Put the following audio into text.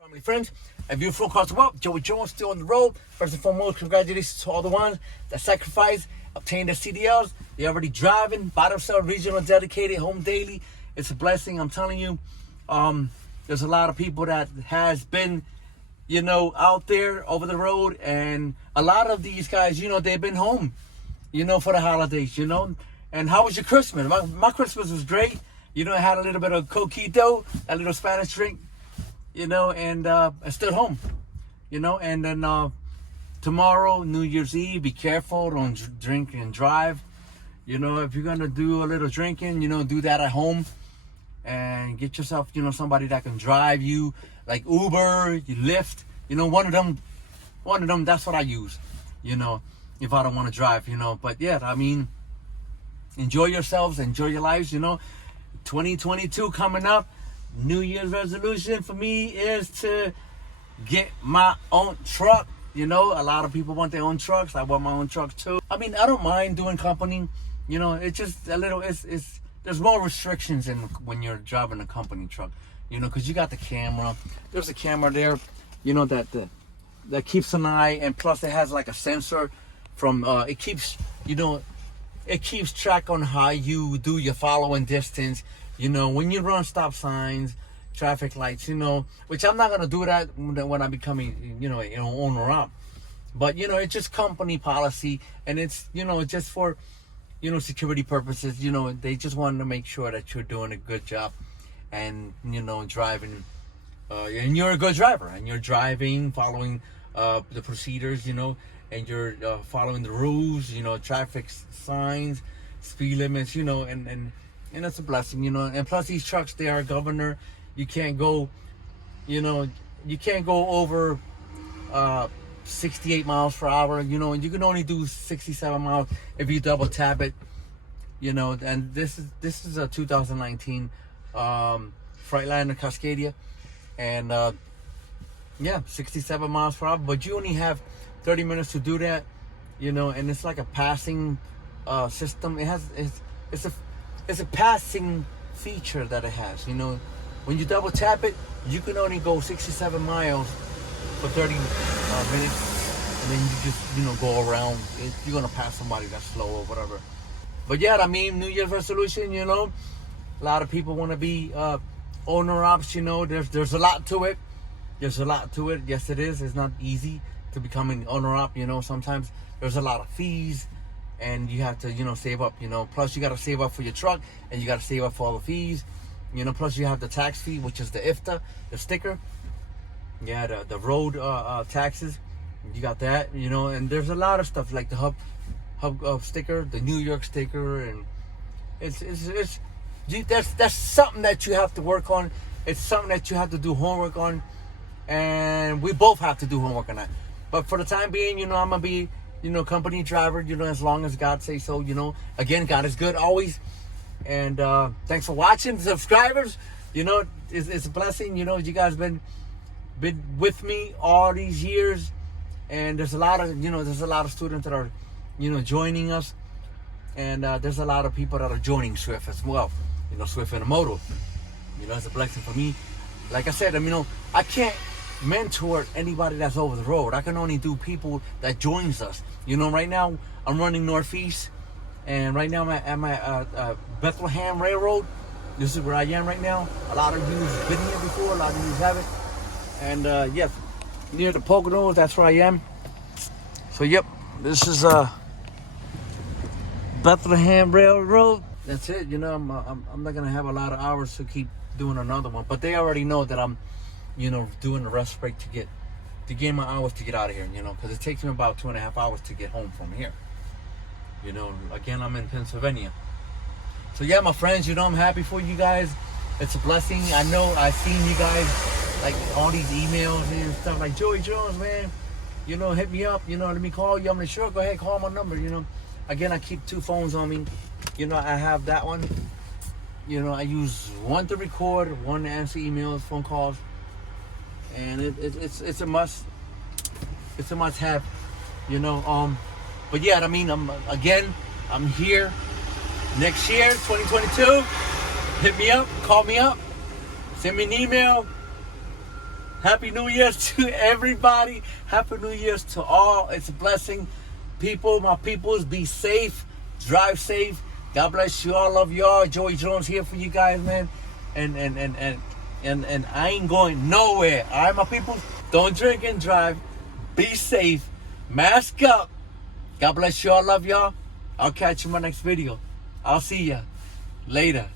Family, friends, and beautiful across the world, Joey Jones still on the road. First and foremost, congratulations to all the ones that sacrificed, obtained their CDLs. They're already driving, by themselves, regional, dedicated, home daily. It's a blessing, I'm telling you. There's a lot of people that has been, out there over the road, and a lot of these guys, they've been home, for the holidays, And how was your Christmas? My Christmas was great. I had a little bit of coquito, a little Spanish drink. And I stood home, and then tomorrow, New Year's Eve, be careful, don't drink and drive. If you're going to do a little drinking, do that at home and get yourself, somebody that can drive you, like Uber, Lyft, one of them, that's what I use, if I don't want to drive, but yeah, I mean, enjoy yourselves, enjoy your lives, 2022 coming up. New Year's resolution for me is to get my own truck. A lot of people want their own trucks. I want my own truck too. I mean, I don't mind doing company. It's just a little, there's more restrictions when you're driving a company truck, because you got the camera. There's a camera there, that keeps an eye, and plus it has like a sensor from, it keeps track on how you do your following distance. When you run stop signs, traffic lights, which I'm not going to do that when I become, an owner up. But, it's just company policy, and it's, just for, security purposes. They just want to make sure that you're doing a good job and, driving, and you're a good driver, and you're driving, following the procedures, and you're following the rules, traffic signs, speed limits, and it's a blessing, and plus these trucks, they are governor. You can't go, over 68 miles per hour, and you can only do 67 miles if you double tap it, and this is a 2019 Freightliner Cascadia, and 67 miles per hour, but you only have 30 minutes to do that, and it's like a passing system. It's a passing feature that it has. When you double tap it, you can only go 67 miles for 30 minutes, and then you just go around. You're gonna pass somebody that's slow or whatever. But yeah, I mean, New Year's resolution. A lot of people want to be owner ops. There's a lot to it. There's a lot to it. Yes, it is. It's not easy to become an owner op. Sometimes there's a lot of fees. And you have to, save up, plus you got to save up for your truck, and you got to save up for all the fees, plus you have the tax fee, which is the IFTA, the sticker, the road taxes, you got that, and there's a lot of stuff like the hub sticker, the New York sticker, and that's something that you have to work on. It's something that you have to do homework on, and we both have to do homework on that. But for the time being, I'm gonna be company driver, as long as God say so, again, God is good always. And thanks for watching, subscribers. It's a blessing. You guys been with me all these years, and there's a lot of students that are, joining us, and there's a lot of people that are joining Swift as well. Swift Automotive. It's a blessing for me. Like I said, I can't mentor anybody that's over the road. I can only do people that joins us. Right now I'm running Northeast, and right now I'm at Bethlehem Railroad. This is where I am right now. A lot of you have been here before, a lot of you haven't. And yes, near the Poconos, that's where I am. So yep, this is Bethlehem Railroad. That's it. I'm not gonna have a lot of hours to keep doing another one, but they already know that I'm doing the rest break to gain my hours to get out of here, because it takes me about 2.5 hours to get home from here. Again, I'm in Pennsylvania. So yeah, my friends, I'm happy for you guys. It's a blessing. I know I've seen you guys, like all these emails and stuff like, Joey Jones, man, hit me up, let me call you. I'm like, sure, go ahead, call my number, Again, I keep 2 phones on me. I have that one. I use one to record, one to answer emails, phone calls. And it's a must. It's a must-have, But yeah, I'm here next year, 2022. Hit me up, call me up, send me an email, Happy New Year's to everybody. Happy New Year's to all. It's a blessing. People, my peoples, be safe. Drive safe. God bless you all. Love y'all. Joey Jones here for you guys, man. And I ain't going nowhere. All right, my people. Don't drink and drive. Be safe. Mask up. God bless you all. Love y'all. I'll catch you in my next video. I'll see ya later.